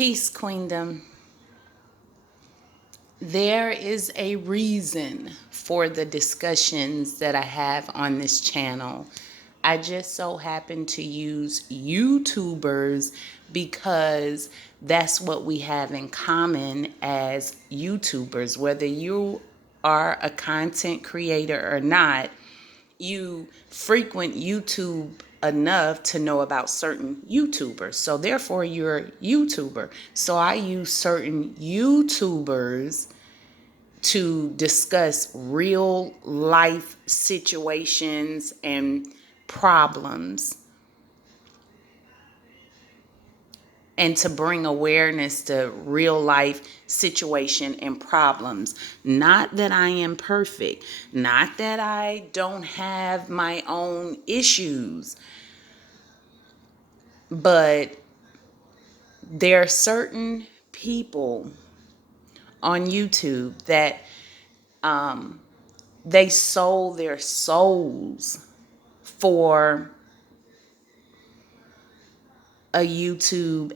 Peace, Queendom. There is a reason for the discussions that I have on this channel. I just so happen to use YouTubers because that's what we have in common as YouTubers. Whether you are a content creator or not, you frequent YouTube enough to know about certain YouTubers. So therefore you're a YouTuber. So I use certain YouTubers to discuss real life situations and problems, and to bring awareness to real life situation and problems. Not that I am perfect, not that I don't have my own issues, but there are certain people on YouTube that they sold their souls for a YouTube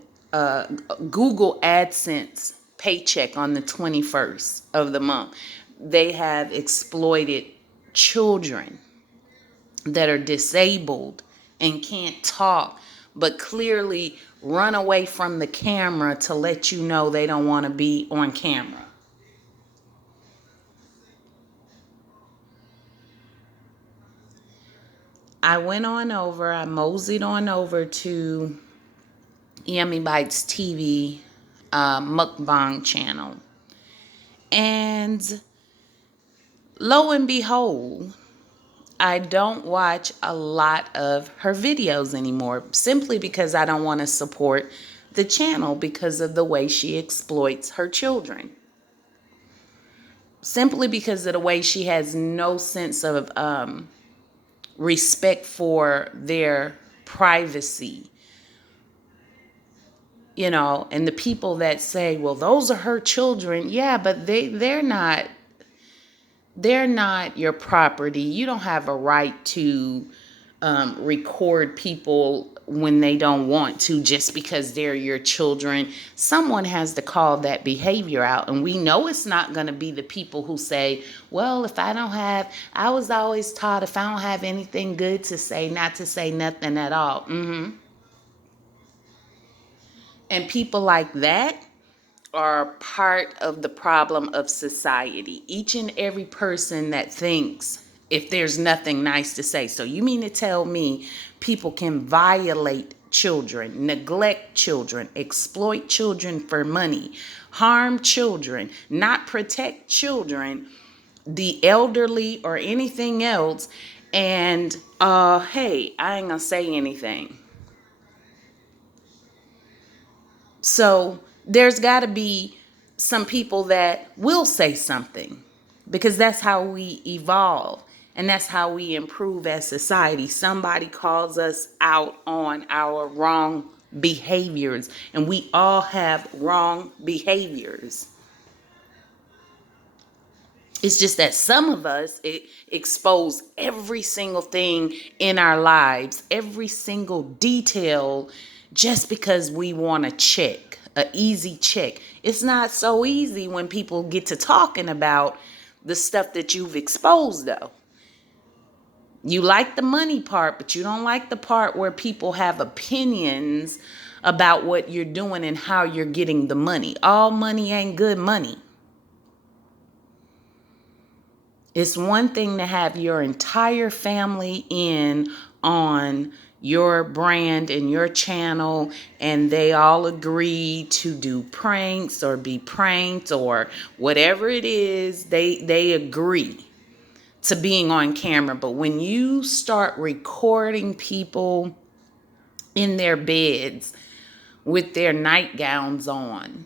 Google AdSense paycheck on the 21st of the month. They have exploited children that are disabled and can't talk, but clearly run away from the camera to let you know they don't want to be on camera. I moseyed on over to YummybitesTV mukbang channel. And lo and behold, I don't watch a lot of her videos anymore, simply because I don't want to support the channel because of the way she exploits her children. Simply because of the way she has no sense of respect for their privacy. You know, and the people that say, well, those are her children. Yeah, but they're not your property. You don't have a right to record people when they don't want to, just because they're your children. Someone has to call that behavior out. And we know it's not going to be the people who say, well, I was always taught if I don't have anything good to say, not to say nothing at all. And people like that are part of the problem of society. Each and every person that thinks if there's nothing nice to say. So you mean to tell me people can violate children, neglect children, exploit children for money, harm children, not protect children, the elderly, or anything else, and hey, I ain't gonna say anything. So there's got to be some people that will say something, because that's how we evolve and that's how we improve as society. Somebody calls us out on our wrong behaviors, and we all have wrong behaviors. It's just that some of us expose every single thing in our lives, every single detail, just because we want a check, an easy check. It's not so easy when people get to talking about the stuff that you've exposed, though. You like the money part, but you don't like the part where people have opinions about what you're doing and how you're getting the money. All money ain't good money. It's one thing to have your entire family in on your brand and your channel, and they all agree to do pranks or be pranked or whatever it is, they agree to being on camera. But when you start recording people in their beds with their nightgowns on,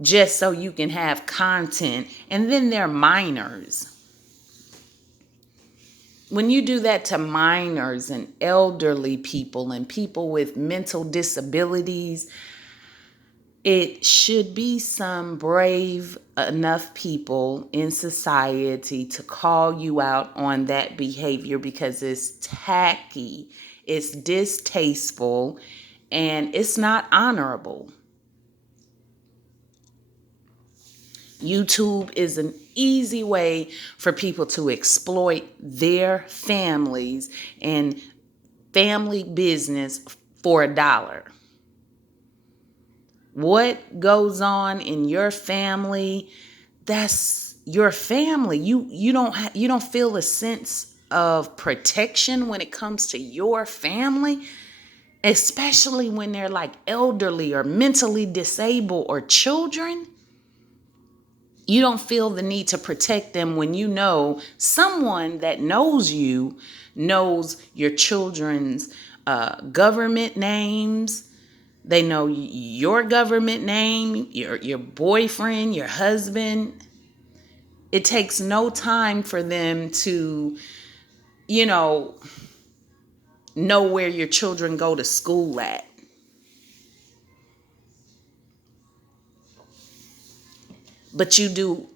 just so you can have content, and then they're minors. When you do that to minors and elderly people and people with mental disabilities, it should be some brave enough people in society to call you out on that behavior, because it's tacky, it's distasteful, and it's not honorable. YouTube is an easy way for people to exploit their families and family business for $1. What goes on in your family, that's your family. You don't feel a sense of protection when it comes to your family, especially when they're like elderly or mentally disabled or children. You don't feel the need to protect them when you know someone that knows you knows your children's government names. They know your government name, your boyfriend, your husband. It takes no time for them to, you know where your children go to school at. But you do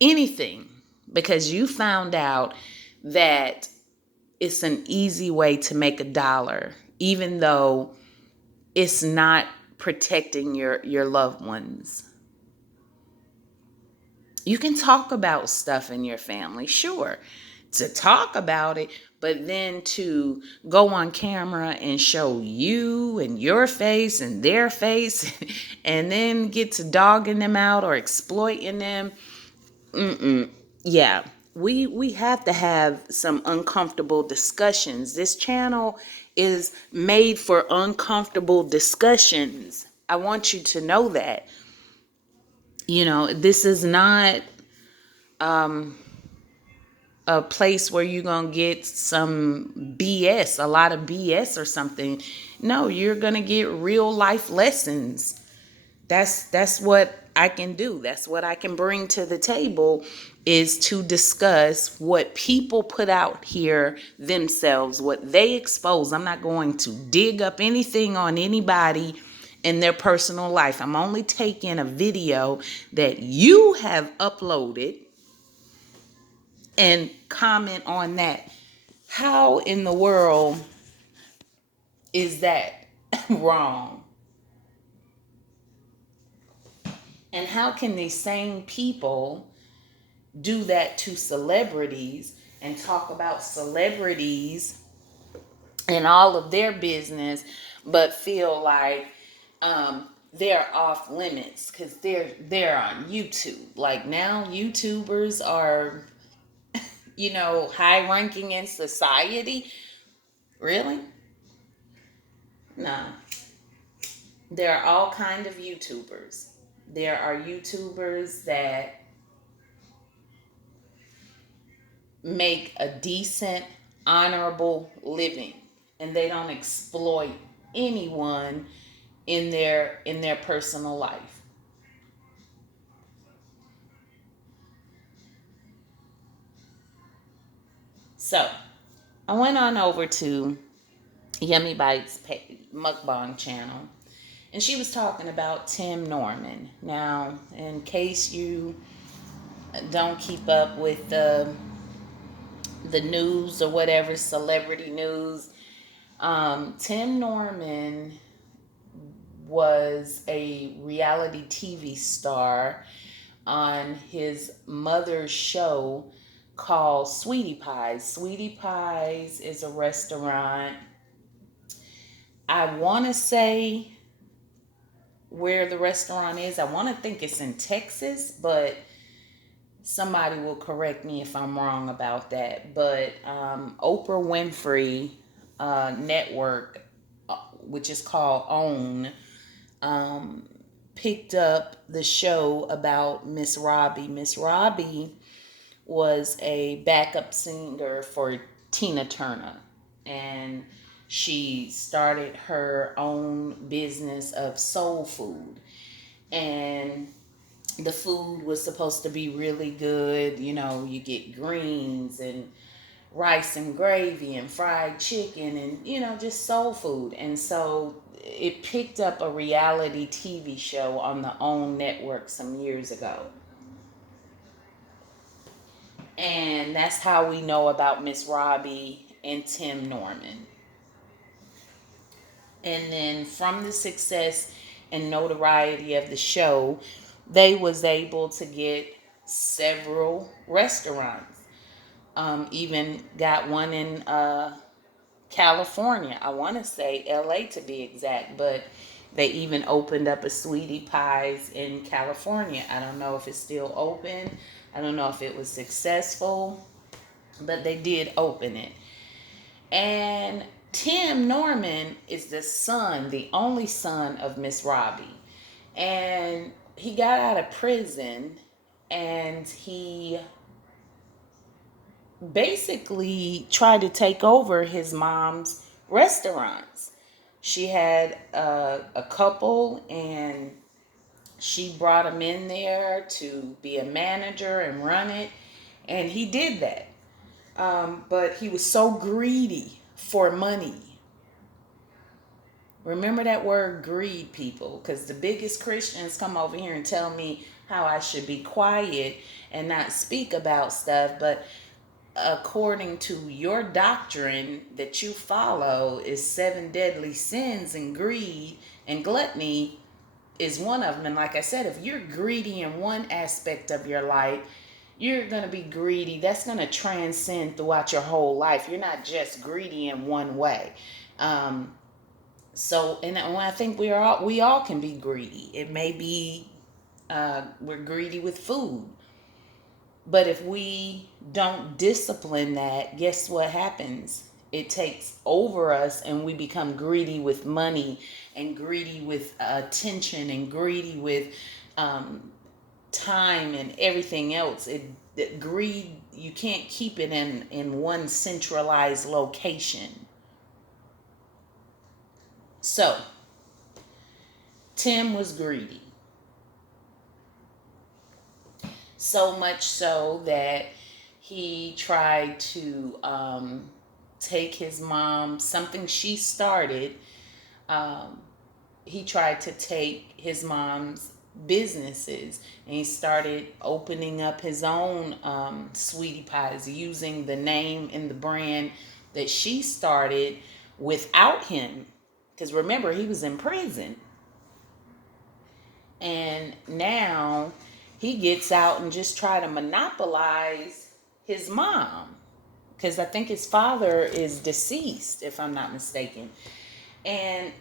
anything because you found out that it's an easy way to make $1, even though it's not protecting your loved ones. You can talk about stuff in your family, sure, to talk about it, but then to go on camera and show you and your face and their face and then get to dogging them out or exploiting them. Yeah, we have to have some uncomfortable discussions. This channel is made for uncomfortable discussions. I want you to know that. This is not a place where you're going to get some BS, a lot of BS or something. No, you're going to get real life lessons. That's what I can do. That's what I can bring to the table, is to discuss what people put out here themselves, what they expose. I'm not going to dig up anything on anybody in their personal life. I'm only taking a video that you have uploaded and comment on that. How in the world is that wrong? And how can these same people do that to celebrities and talk about celebrities and all of their business, but feel like they're off limits because they're on YouTube? Like, now YouTubers are, high ranking in society. Really? No. There are all kind of YouTubers. There are YouTubers that make a decent, honorable living, and they don't exploit anyone in their personal life. So I went on over to Yummy Bites mukbang channel, and she was talking about Tim Norman. Now, in case you don't keep up with the news or whatever, celebrity news, Tim Norman was a reality TV star on his mother's show called Sweetie Pies. Sweetie Pies is a restaurant. I want to say where the restaurant is. I want to think it's in Texas, but somebody will correct me if I'm wrong about that. But Oprah Winfrey network, which is called OWN, picked up the show about Miss Robbie. Miss Robbie was a backup singer for Tina Turner, and she started her own business of soul food. And the food was supposed to be really good. You get greens and rice and gravy and fried chicken and, just soul food. And so it picked up a reality TV show on the OWN network some years ago. And that's how we know about Miss Robbie and Tim Norman. And then from the success and notoriety of the show, they was able to get several restaurants. Even got one in California. I want to say LA to be exact, but they even opened up a Sweetie Pies in California. I don't know if it's still open. I don't know if it was successful, but they did open it. And Tim Norman is the son, the only son of Miss Robbie. And he got out of prison and he basically tried to take over his mom's restaurants. She had a couple and she brought him in there to be a manager and run it. And he did that. But he was so greedy for money. Remember that word greed, people, because the biggest Christians come over here and tell me how I should be quiet and not speak about stuff. But according to your doctrine that you follow is 7 deadly sins, and greed and gluttony is one of them. And like I said, if you're greedy in one aspect of your life, you're going to be greedy. That's going to transcend throughout your whole life. You're not just greedy in one way. And I think we all can be greedy. It may be we're greedy with food. But if we don't discipline that, guess what happens? It takes over us and we become greedy with money and greedy with attention and greedy with time and everything else. Greed, you can't keep it in one centralized location. So, Tim was greedy. So much so that he tried to take his mom, something she started. He tried to take his mom's businesses and he started opening up his own Sweetie Pies using the name and the brand that she started without him. Because remember, he was in prison. And now he gets out and just try to monopolize his mom. Because I think his father is deceased, if I'm not mistaken. And,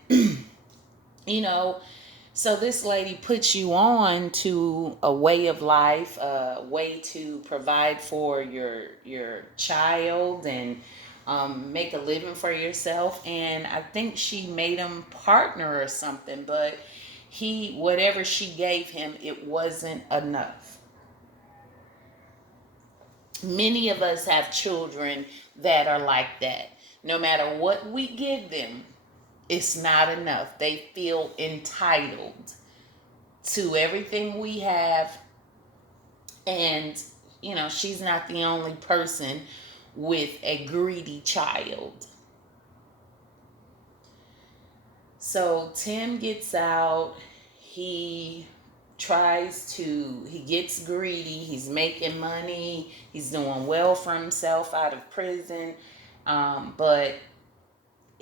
so this lady puts you on to a way of life, a way to provide for your child and make a living for yourself. And I think she made him partner or something, but whatever she gave him, it wasn't enough. Many of us have children that are like that. No matter what we give them, it's not enough. They feel entitled to everything we have. And, she's not the only person with a greedy child. So Tim gets out. He gets greedy. He's making money. He's doing well for himself out of prison. But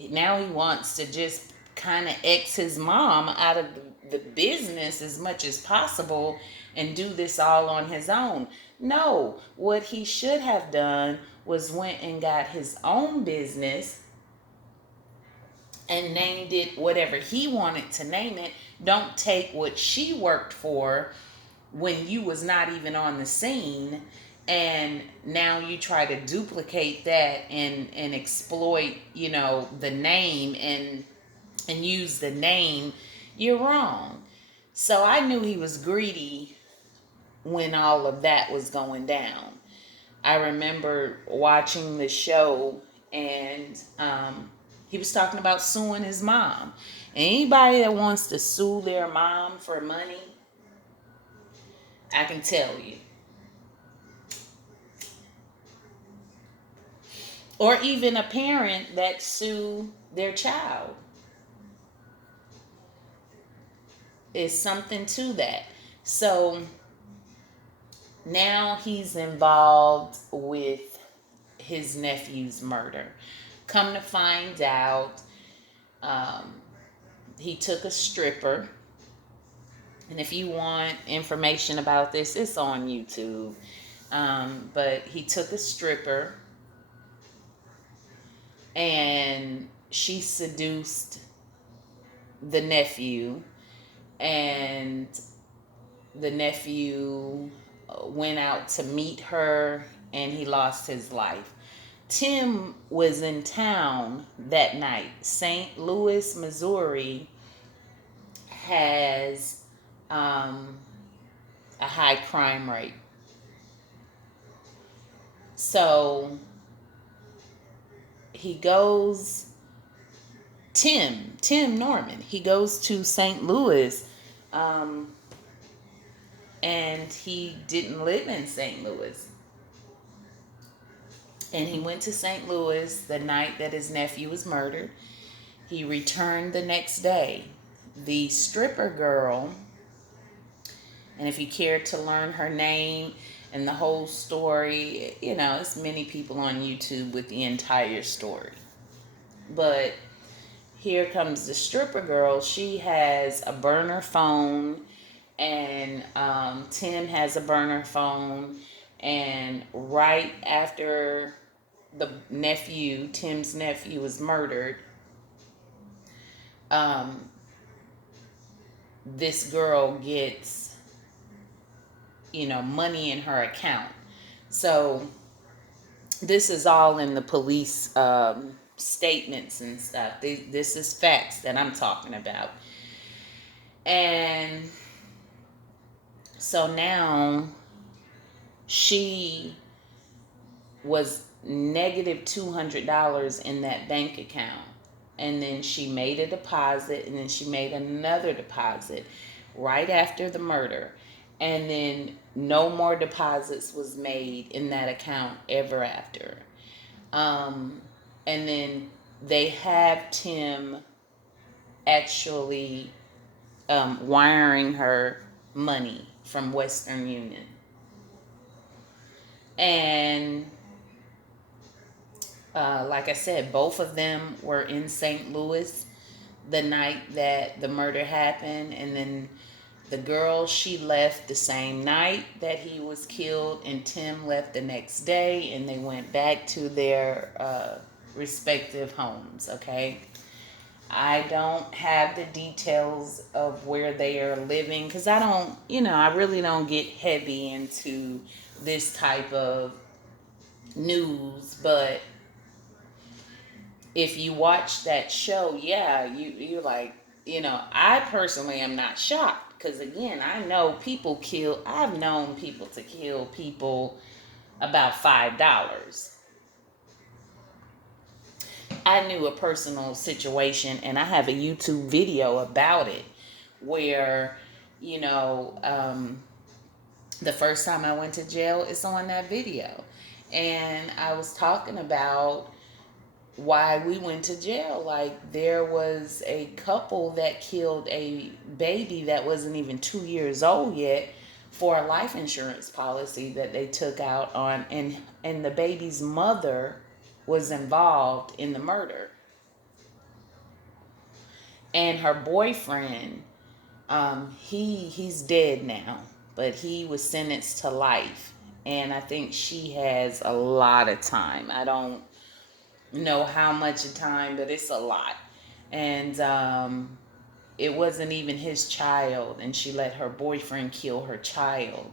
now he wants to just kind of X his mom out of the business as much as possible and do this all on his own. No, what he should have done was went and got his own business and named it whatever he wanted to name it. Don't take what she worked for when you was not even on the scene, and now you try to duplicate that and exploit, the name and use the name. You're wrong. So I knew he was greedy when all of that was going down. I remember watching the show and he was talking about suing his mom. Anybody that wants to sue their mom for money, I can tell you. Or even a parent that sue their child. Is something to that. So now he's involved with his nephew's murder. Come to find out, he took a stripper And if you want information about this, it's on YouTube. But he took a stripper and she seduced the nephew, and the nephew went out to meet her and he lost his life. Tim was in town that night. St. Louis, Missouri has a high crime rate. So he goes, Tim Norman, he goes to St. Louis, um, and he didn't live in St. Louis. And he went to St. Louis the night that his nephew was murdered. He returned the next day. The stripper girl, and if you care to learn her name and the whole story, it's many people on YouTube with the entire story. But here comes the stripper girl. She has a burner phone, and Tim has a burner phone. And right after Tim's nephew, was murdered, this girl gets, money in her account. So this is all in the police statements and stuff. This is facts that I'm talking about. And so now she was negative $200 in that bank account. And then she made a deposit, and then she made another deposit right after the murder. And then no more deposits was made in that account ever after. And then they have Tim actually wiring her money from Western Union. And like I said, both of them were in St. Louis the night that the murder happened. And then the girl, she left the same night that he was killed, and Tim left the next day, and they went back to their respective homes, okay? I don't have the details of where they are living because I really don't get heavy into this type of news. But if you watch that show, yeah, you're like, I personally am not shocked because, again, I've known people to kill people about $5. I knew a personal situation, and I have a YouTube video about it where, the first time I went to jail, it's on that video. And I was talking about why we went to jail. Like, there was a couple that killed a baby that wasn't even 2 years old yet for a life insurance policy that they took out on, and the baby's mother was involved in the murder. And her boyfriend, he's dead now, but he was sentenced to life. And I think she has a lot of time. I don't know how much time, but it's a lot. And it wasn't even his child, and she let her boyfriend kill her child.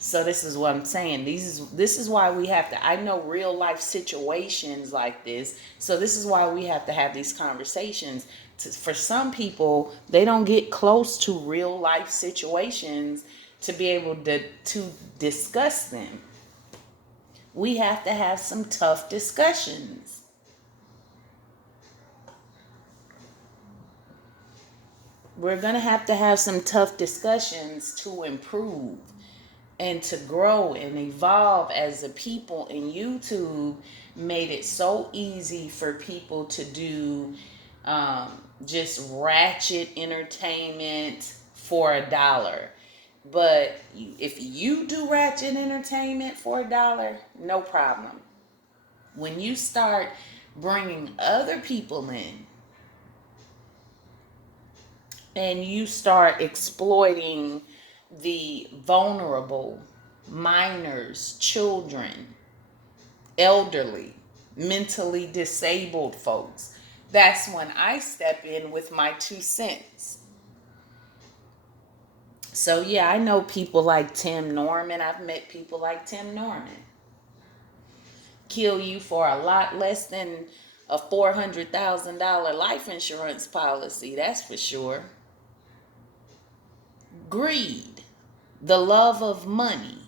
So this is what I'm saying. This is why we have to, I know real life situations like this, so this is why we have to have these conversations. For some people, they don't get close to real life situations to be able to discuss them. We have to have some tough discussions. We're going to have some tough discussions to improve and to grow and evolve as a people. And YouTube made it so easy for people to do just Ratchet Entertainment for $1. But if you do Ratchet Entertainment for $1, no problem. When you start bringing other people in and you start exploiting the vulnerable, minors, children, elderly, mentally disabled folks, that's when I step in with my 2 cents. So yeah, I know people like Tim Norman. I've met people like Tim Norman. Kill you for a lot less than a $400,000 life insurance policy, that's for sure. Greed, the love of money.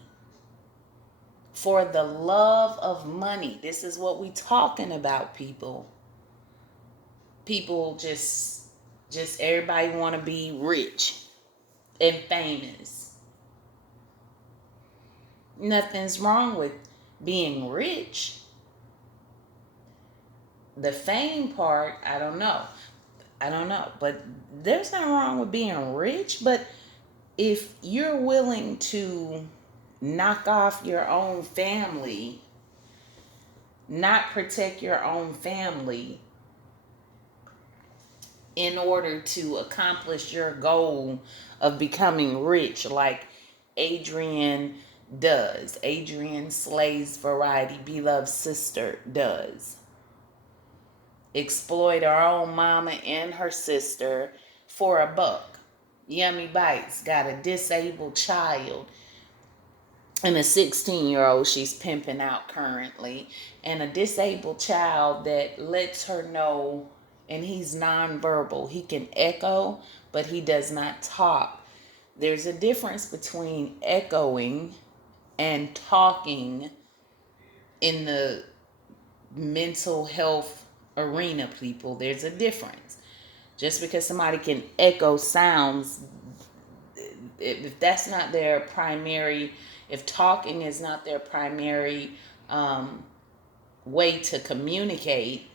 For the love of money. This is what we talking about, people. People just everybody want to be rich and famous. Nothing's wrong with being rich. The fame part, I don't know. But there's nothing wrong with being rich. But if you're willing to knock off your own family, not protect your own family in order to accomplish your goal of becoming rich, like Adrian does, Adrian Slay's Variety Beloved Sister does. Exploit her own mama and her sister for a buck. Yummy Bites got a disabled child and a 16-year-old she's pimping out currently, and a disabled child that lets her know, and he's nonverbal. He can echo, but he does not talk. There's a difference between echoing and talking in the mental health arena, people. There's a difference. Just because somebody can echo sounds, if that's not their primary, if talking is not their primary way to communicate,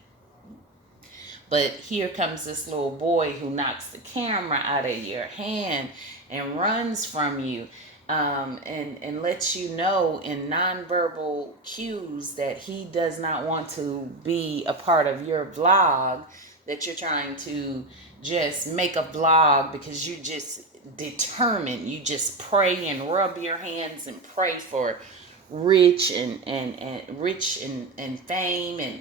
but here comes this little boy who knocks the camera out of your hand and runs from you, and lets you know in nonverbal cues that he does not want to be a part of your vlog, that you're trying to just make a vlog because you just determined, you just pray and rub your hands and pray for rich and fame, and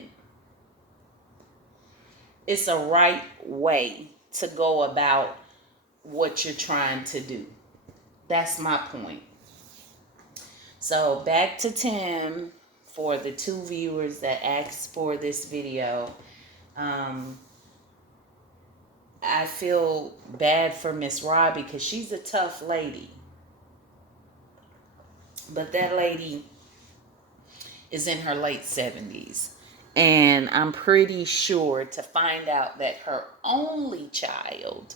it's a right way to go about what you're trying to do. That's my point. So back to Tim. For the 2 viewers that asked for this video, I feel bad for Miss Robbie because she's a tough lady. But that lady is in her late 70s. And I'm pretty sure to find out that her only child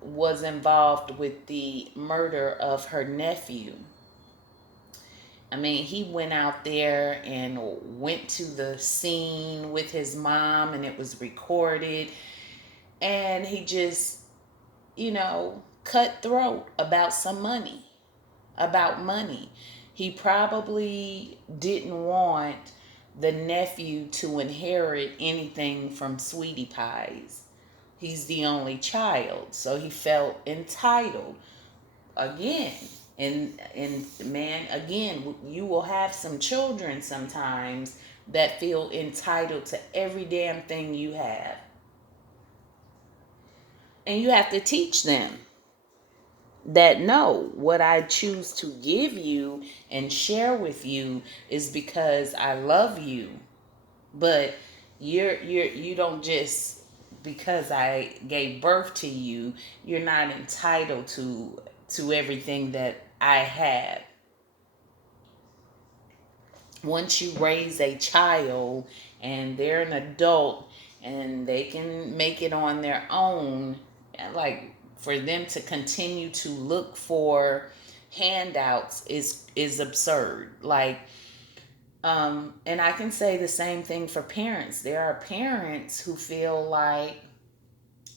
was involved with the murder of her nephew. I mean, he went out there and went to the scene with his mom, and it was recorded. And he just, cutthroat about some money. About money. He probably didn't want the nephew to inherit anything from Sweetie Pies. He's the only child, so he felt entitled. Again, and man, again, you will have some children sometimes that feel entitled to every damn thing you have. And you have to teach them that no, what I choose to give you and share with you is because I love you. But you don't just, because I gave birth to you, you're not entitled to everything that I have. Once you raise a child and they're an adult and they can make it on their own, like, for them to continue to look for handouts is absurd. Like, and I can say the same thing for parents. There are parents who feel like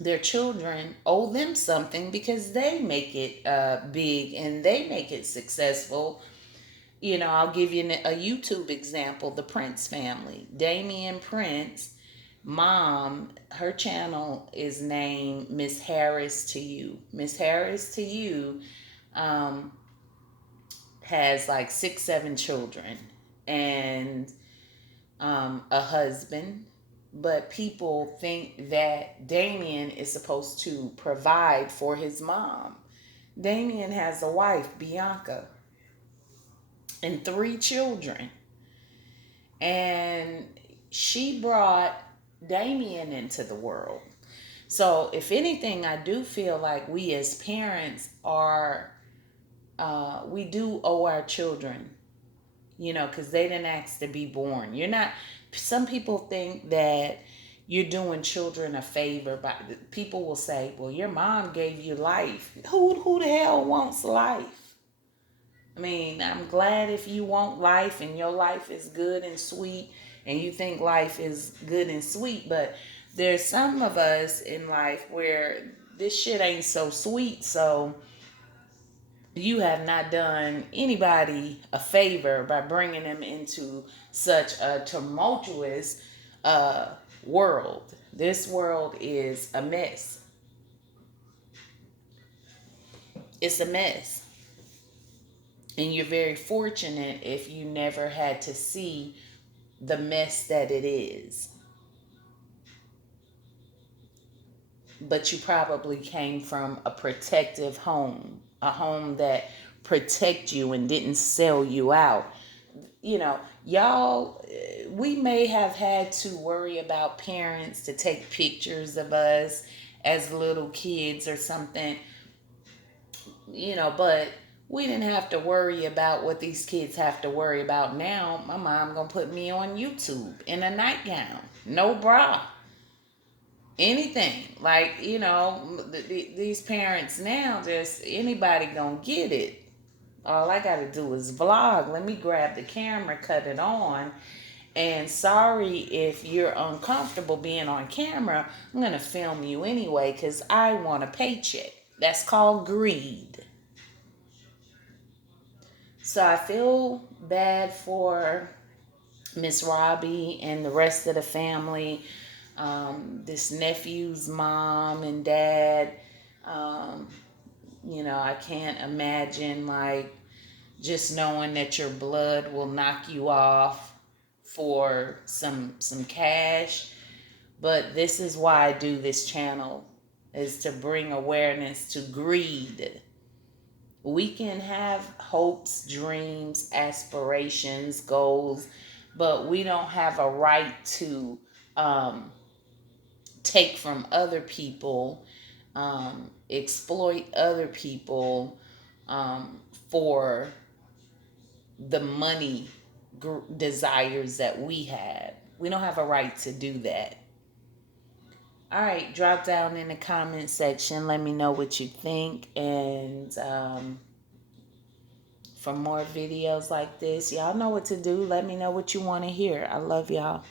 their children owe them something because they make it big and they make it successful. I'll give you a YouTube example. The Prince family, Damian Prince, mom, her channel is named Miss Harris to You. Miss Harris to You um, has like 6, 7 children and a husband. But people think that Damien is supposed to provide for his mom. Damien has a wife, Bianca, and 3 children. And she brought Damien into the world. So, if anything, I do feel like we as parents we do owe our children, because they didn't ask to be born. You're not, some people think that you're doing children a favor, but people will say, well, your mom gave you life. Who the hell wants life? I mean, I'm glad if you want life and your life is good and sweet and you think life is good and sweet, but there's some of us in life where this shit ain't so sweet, so you have not done anybody a favor by bringing them into such a tumultuous uh, world. This world is a mess. It's a mess. And you're very fortunate if you never had to see the mess that it is. But you probably came from a protective home, a home that protect you and didn't sell you out. Y'all, we may have had to worry about parents to take pictures of us as little kids or something, but we didn't have to worry about what these kids have to worry about now. My mom gonna put me on YouTube in a nightgown, no bra, anything. Like, these parents now, just anybody gonna get it. All I gotta do is vlog. Let me grab the camera, cut it on. And sorry if you're uncomfortable being on camera. I'm gonna film you anyway because I want a paycheck. That's called greed. So I feel bad for Miss Robbie and the rest of the family. This nephew's mom and dad. I can't imagine, like, just knowing that your blood will knock you off for some cash. But this is why I do this channel, is to bring awareness to greed. We can have hopes, dreams, aspirations, goals, but we don't have a right to take from other people, exploit other people for the money desires that we have. We don't have a right to do that. All right, drop down in the comment section. Let me know what you think. And for more videos like this, y'all know what to do. Let me know what you want to hear. I love y'all.